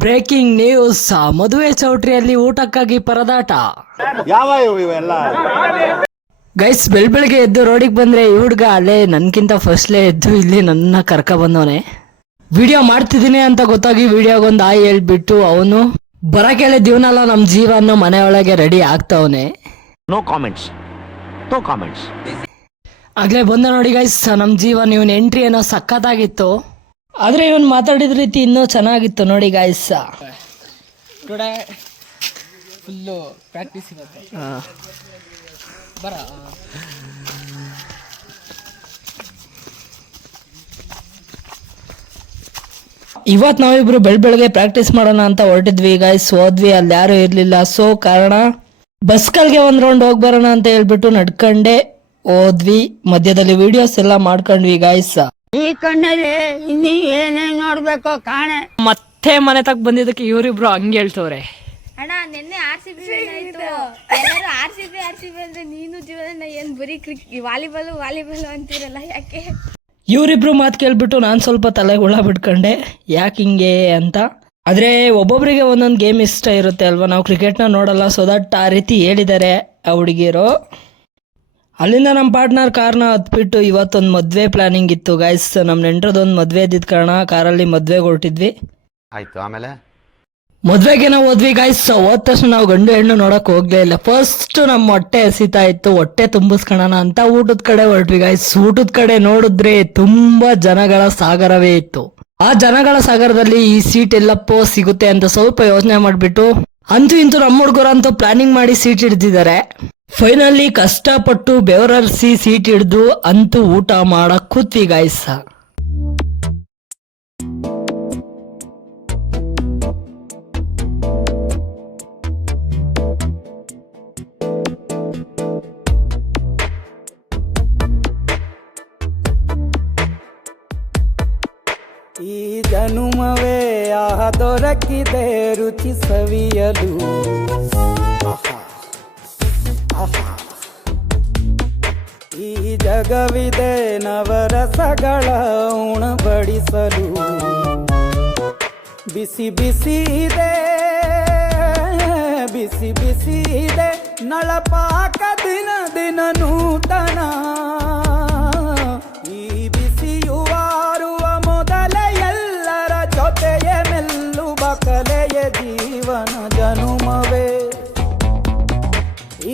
Breaking news, ಮದುವೆ ಚೌಟ್ರಿಯಲ್ಲಿ ಊಟಕ್ಕಾಗಿ ಪರದಾಟ. ಯಾವ ಇವೆಲ್ಲ ಗೈಸ್, ಬೆಳಗ್ಗೆ ಎದ್ದು ರೋಡಿಗೆ ಬಂದ್ರೆ ಈ ಹುಡ್ಗ ಅಲ್ಲೇ ನನ್ಕಿಂತ ಫಸ್ಟ್ಲೇ ಎದ್ದು ಇಲ್ಲಿ ನನ್ನ ಕರ್ಕ ಬಂದವನೆ. ವಿಡಿಯೋ ಮಾಡ್ತಿದ್ದೀನಿ ಅಂತ ಗೊತ್ತಾಗಿ ವಿಡಿಯೋಗೊಂದು ಆಯ್ ಹೇಳ್ಬಿಟ್ಟು ಅವನು ಬರಕೇಳೆ ದಿವನಲ್ಲ ನಮ್ ಜೀವ ಅನ್ನೋ ಮನೆಯೊಳಗೆ ರೆಡಿ ಆಗ್ತಾವನೆ. No comments. ಆಗ್ಲೇ ಬಂದ ನೋಡಿ ಗೈಸ್ ನಮ್ ಜೀವನ್. ಇವನ್ ಎಂಟ್ರಿ ಏನೋ ಸಖತ್ತಾಗಿತ್ತು, ಆದ್ರೆ ಇವನ್ ಮಾತಾಡಿದ ರೀತಿ ಇನ್ನೂ ಚೆನ್ನಾಗಿತ್ತು ನೋಡಿ ಗೈಸ್. ಟುಡೇ ಫುಲ್ಲು ಪ್ರಾಕ್ಟೀಸ್ ಇರುತ್ತೆ. ಬರ ಇವತ್ತು ನಾವಿಬ್ರು ಬೆಳಗ್ಗೆ ಪ್ರಾಕ್ಟೀಸ್ ಮಾಡೋಣ ಅಂತ ಹೊರಟಿದ್ವಿ ಗೈಸ್. ಹೋದ್ವಿ, ಅಲ್ಲಿ ಯಾರು ಇರ್ಲಿಲ್ಲ. ಸೊ ಕಾರಣ ಬಸ್ಕಲ್ಗೆ ಒಂದ್ ರೌಂಡ್ ಹೋಗಿ ಬರೋಣ ಅಂತ ಹೇಳ್ಬಿಟ್ಟು ನಡ್ಕಂಡೆ ಹೋದ್ವಿ. ಮಧ್ಯದಲ್ಲಿ ವಿಡಿಯೋಸ್ ಎಲ್ಲ ಮಾಡ್ಕೊಂಡ್ವಿ ಗೈಸ್. ಈ ಕಣ್ಣಲ್ಲಿ ಇನ್ನೀ ಏನೇನ್ ನೋಡ್ಬೇಕು ಕಾಣೆ. ಮತ್ತೆ ಮನೆ ತಗ ಬಂದಿದ್ದಕ್ಕೆ ಇವರಿಬ್ರು ಹಂಗೆ ಹೇಳ್ತವ್ರೆ. ಅಣ್ಣ ನಿನ್ನೆ RCB ಆಯ್ತು, ಎಲ್ಲರೂ RCB ಅಂದ್ರೆ ನೀನು ಜೀವನ ಏನ್ ಬರೀ ವಾಲಿಬಾಲ್ ಅಂತೀರಲ್ಲ, ಯಾಕೆ? ಇವರಿಬ್ರು ಮಾತು ಕೇಳ್ಬಿಟ್ಟು ನಾನು ಸ್ವಲ್ಪ ತಲೆ ಹುಳ ಬಿಟ್ಕೊಂಡೆ, ಯಾಕೆ ಹಿಂಗೆ ಅಂತ. ಆದ್ರೆ ಒಬ್ಬೊಬ್ರಿಗೆ ಒಂದೊಂದು ಗೇಮ್ ಇಷ್ಟ ಇರುತ್ತೆ ಅಲ್ವಾ. ನಾವು ಕ್ರಿಕೆಟ್ನ ನೋಡಲ್ಲ, ಸೊ ದಟ್ ಆ ರೀತಿ ಹೇಳಿದ್ದಾರೆ ಆ ಹುಡುಗಿರು. ಅಲ್ಲಿಂದ ನಮ್ಮ ಪಾರ್ಟ್ನರ್ ಕಾರ್ನ ಹತ್ಬಿಟ್ಟು ಇವತ್ತೊಂದು ಮದ್ವೆ ಪ್ಲಾನಿಂಗ್ ಇತ್ತು ಗೈಸ್. ನಮ್ಮ ನೆಂಟ್ರದೊಂದು ಮದ್ವೆ ಇದ್ದಿದ್ ಕಾರಣ ಕಾರಲ್ಲಿ ಮದ್ವೆಗೆ ಹೊರಟಿದ್ವಿ. ಆಯ್ತು, ಆಮೇಲೆ ಮದ್ವೆಗೆ ನಾವು ಹೋದ್ವಿ ಗೈಸ್. ಹೋದ ತಕ್ಷಣ ನಾವು ಗಂಡು ಹೆಣ್ಣು ನೋಡಕ್ ಹೋಗ್ಲೇ ಇಲ್ಲ. ಫಸ್ಟ್ ನಮ್ಮ ಹೊಟ್ಟೆ ಹಸಿತಾ ಇತ್ತು, ಹೊಟ್ಟೆ ತುಂಬಿಸ್ಕೊಳ್ಳೋಣ ಅಂತ ಊಟದ ಕಡೆ ಹೊರಟ್ವಿ ಗೈಸ್. ಊಟದ ಕಡೆ ನೋಡಿದ್ರೆ ತುಂಬಾ ಜನಗಳ ಸಾಗರವೇ ಇತ್ತು. ಆ ಜನಗಳ ಸಾಗರದಲ್ಲಿ ಈ ಸೀಟ್ ಎಲ್ಲಪ್ಪೋ ಸಿಗುತ್ತೆ ಅಂತ ಸ್ವಲ್ಪ ಯೋಚನೆ ಮಾಡ್ಬಿಟ್ಟು ಅಂತೂ ಇಂತೂ ನಮ್ಮ ಹುಡುಗರಂತೂ ಪ್ಲಾನಿಂಗ್ ಮಾಡಿ ಸೀಟ್ ಹಿಡ್ದಿದ್ದಾರೆ. ಫೈನಲಿ ಕಷ್ಟಪಟ್ಟು ಬೆವರರಿಸಿ ಸೀಟ್ ಹಿಡ್ದು ಅಂತೂ ಊಟ ಮಾಡಕ್ ಕೂತ್ವಿ ಗಾಯ್ಸ. ಈ ಜನುಮವೇ ಆಹ ದೊರಕಿದೆ ರುಚಿ ಸವಿಯಲು. ಈ ಜಗವಿದೆ ನವರಸಗಳ ಉಣಬಡಿಸಲು. ಬಿಸಿ ಬಿಸಿ ಇದೆ, ಬಿಸಿ ಬಿಸಿ ಇದೆ ನಳಪಾಕ ದಿನ ದಿನ ನೂತನ. ಈ ಬಿಸಿಯುವಾರುವ ಮೊದಲೇ ಎಲ್ಲರ ಜೊತೆಯೇ ಮೆಲ್ಲುವ ಕಲೆಯ ಜೀವನ ಜನುಮವೇ.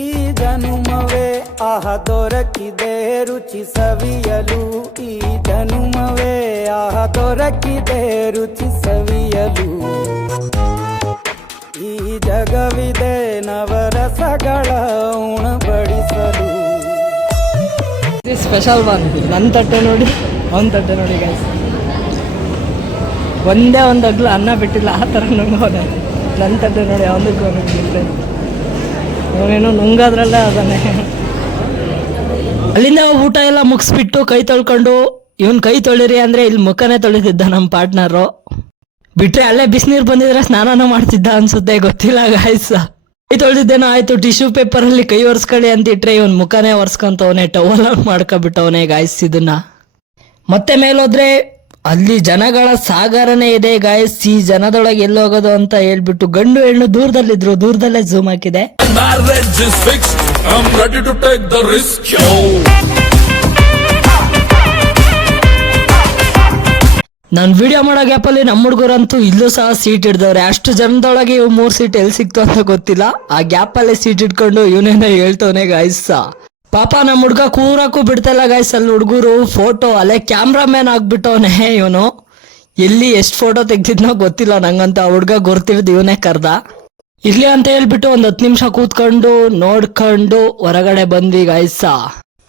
ಈ ಜನುಮವೇ ಆಹ ದೊರಕಿದೆ ರುಚಿ ಸವಿಯಲು. ಈ ಜನುಮವೇ ಆಹ ದೊರಕಿದೆ ರುಚಿ ಸವಿಯಲು. ಈ ಜಗವಿದೆ ನವರಸಗಳ ಉಣಬಡಿಸಲು. Special one. ನನ್ನ ತಟ್ಟೆ ನೋಡಿ, ಅವನ ತಟ್ಟೆ ನೋಡಿ ಗೈಸ್. ಒಂದೇ ಒಂದು ಅಗ್ಲು ಅನ್ನ ಬಿಟ್ಟಿಲ್ಲ, ಆ ಥರ ನುಂಗೋನೆ. ನನ್ನ ತಟ್ಟೆ ನೋಡಿ, ಅವನಿಗೆ ಅವನಿಗೆ ಅವನೇನೋ ನುಂಗೋದ್ರಲ್ಲೇ ಅದನ್ನೇ. ಅಲ್ಲಿಂದ ಊಟ ಎಲ್ಲ ಮುಗಿಸ್ಬಿಟ್ಟು ಕೈ ತೊಳ್ಕೊಂಡು, ಇವನ್ ಕೈ ತೊಳಿರಿ ಅಂದ್ರೆ ಇಲ್ಲಿ ಮುಖನೇ ತೊಳಿತಿದ್ದ ನಮ್ಮ ಪಾರ್ಟ್ನರು. ಬಿಟ್ರೆ ಅಲ್ಲೇ ಬಿಸಿನೀರು ಬಂದಿದ್ರೆ ಸ್ನಾನನೂ ಮಾಡ್ತಿದ್ದ ಅನ್ಸುತ್ತೆ, ಗೊತ್ತಿಲ್ಲ ಗಾಯ್ಸ. ಕೈ ತೊಳೆದಿದ್ದೇನೋ ಆಯ್ತು, ಟಿಶ್ಯೂ ಪೇಪರ್ ಅಲ್ಲಿ ಕೈ ಒರೆಸ್ಕೊಳ್ಳಿ ಅಂತ ಇಟ್ರೆ ಇವನ್ ಮುಖನೇ ಒರೆಸ್ಕೊಂತವನೆ, ಟವಲ್ ಮಾಡ್ಕೊಬಿಟ್ಟವನೆ ಗಾಯ್ಸ್. ಇದನ್ನ ಮತ್ತೆ ಮೇಲೋದ್ರೆ ಅಲ್ಲಿ ಜನಗಳ ಸಾಗರನೇ ಇದೆ ಗಾಯ್ಸ್. ಈ ಜನದೊಳಗೆ ಎಲ್ಲಿ ಹೋಗೋದು ಅಂತ ಹೇಳ್ಬಿಟ್ಟು ಗಂಡು ಹೆಣ್ಣು ದೂರದಲ್ಲಿದ್ರು, ದೂರದಲ್ಲೇ ಝೂಮ್ ಹಾಕಿದೆ. ನಾನು ವಿಡಿಯೋ ಮಾಡೋ ಗ್ಯಾಪಲ್ಲಿ ನಮ್ಮ ಹುಡುಗರಂತೂ ಇಲ್ಲೂ ಸಹ ಸೀಟ್ ಹಿಡ್ದವ್ರೆ. ಅಷ್ಟು ಜನದೊಳಗೆ ಇವ್ 3 ಸೀಟ್ ಎಲ್ಲಿ ಸಿಕ್ತು ಅಂತ ಗೊತ್ತಿಲ್ಲ. ಆ ಗ್ಯಾಪಲ್ಲೇ ಸೀಟ್ ಇಟ್ಕೊಂಡು ಇವನೇನೋ ಹೇಳ್ತವನೆ ಗಾಯ್ಸ್. ಪಾಪ ನಮ್ಮ ಹುಡ್ಗ ಕೂರಕ್ಕೂ ಬಿಡ್ತಲ್ಲ ಗಾಯ್ಸ್. ಅಲ್ಲಿ ಹುಡುಗರು ಫೋಟೋ ಅಲ್ಲೇ ಕ್ಯಾಮ್ರಾಮ್ಯಾನ್ ಆಗ್ಬಿಟ್ಟವನೆ ಇವನು. ಎಲ್ಲಿ ಎಷ್ಟು ಫೋಟೋ ತೆಗ್ದಿದ್ನೋ ಗೊತ್ತಿಲ್ಲ ನಂಗಂತ. ಆ ಹುಡ್ಗ ಗೊತ್ತಿಡ್ದು ಇವನೇ ಕರ್ದ. ಇರ್ಲಿ ಅಂತ ಹೇಳ್ಬಿಟ್ಟು ಒಂದು 10 ನಿಮಿಷ ಕೂತ್ಕೊಂಡು ನೋಡ್ಕೊಂಡು ಹೊರಗಡೆ ಬಂದ್ವಿ ಗಾಯ್ಸ.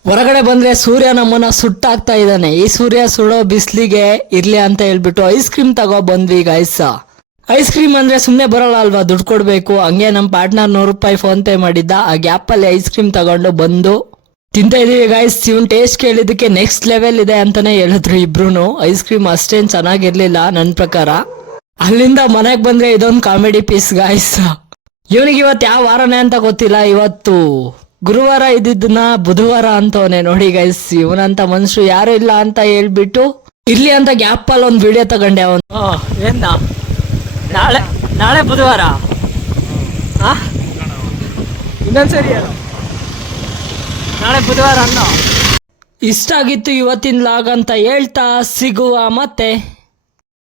ಹೊರಗಡೆ ಬಂದ್ರೆ ಸೂರ್ಯ ನಮ್ಮನ್ನ ಸುಟ್ಟಾಗ್ತಾ ಇದ್ದಾನೆ. ಈ ಸೂರ್ಯ ಸುಡೋ ಬಿಸ್ಲಿಗೆ ಇರ್ಲಿ ಅಂತ ಹೇಳ್ಬಿಟ್ಟು ಐಸ್ ಕ್ರೀಮ್ ತಗೋ ಬಂದ್ವಿ ಗಾಯ್ಸ. ಐಸ್ ಕ್ರೀಮ್ ಅಂದ್ರೆ ಸುಮ್ನೆ ಬರಲ್ಲ ಅಲ್ವಾ, ದುಡ್ಡು ಕೊಡ್ಬೇಕು. ಹಂಗೆ ನಮ್ಮ ಪಾರ್ಟ್ನರ್ 100 ರೂಪಾಯಿ ಫೋನ್ ಪೇ ಮಾಡಿದ್ದ. ಆ ಗ್ಯಾಪ್ ಅಲ್ಲಿ ಐಸ್ ಕ್ರೀಮ್ ತಗೊಂಡು ಬಂದು ತಿಂತಾ ಇದೀವಿ ಗಾಯ್ಸ್. ಇವನ್ ಟೇಸ್ಟ್ ಕೇಳಿದಕ್ಕೆ ನೆಕ್ಸ್ಟ್ ಲೆವೆಲ್ ಇದೆ ಅಂತಾನೆ ಹೇಳಿದ್ರು ಇಬ್ರು. ಐಸ್ ಕ್ರೀಮ್ ಅಷ್ಟೇನ್ ಚೆನ್ನಾಗಿರ್ಲಿಲ್ಲ ನನ್ನ ಪ್ರಕಾರ. ಅಲ್ಲಿಂದ ಮನೆಗೆ ಬಂದ್ರೆ ಇದೊಂದು ಕಾಮಿಡಿ ಪೀಸ್ ಗಾಯ್ಸ್. ಇವನಿಗೆ ಇವತ್ತು ಯಾವ ವಾರನೇ ಅಂತ ಗೊತ್ತಿಲ್ಲ. ಇವತ್ತು ಗುರುವಾರ ಇದ್ದಿದ್ದನ್ನ ಬುಧವಾರ ಅಂತವನೆ ನೋಡಿ ಗೈಸ್. ಇವನಂತ ಮನುಷ್ಯ ಯಾರು ಇಲ್ಲ ಅಂತ ಹೇಳ್ಬಿಟ್ಟು ಇರ್ಲಿ ಅಂತ ಗ್ಯಾಪ್ ಅಲ್ಲಿ ಒಂದು ವಿಡಿಯೋ ತಗೊಂಡೆ ಅವನು. ನಾಳೆ ನಾಳೆ ಬುಧವಾರ ಇನ್ನೊಂದ್ಸರಿ ಹೇಳು. ನಾಳೆ ಬುಧವಾರ ಅನ್ನೋ. ಇಷ್ಟ ಆಗಿತ್ತು ಇವತ್ತಿನ ಲಾಗ್ ಅಂತ ಹೇಳ್ತಾ ಸಿಗುವ ಮತ್ತೆ.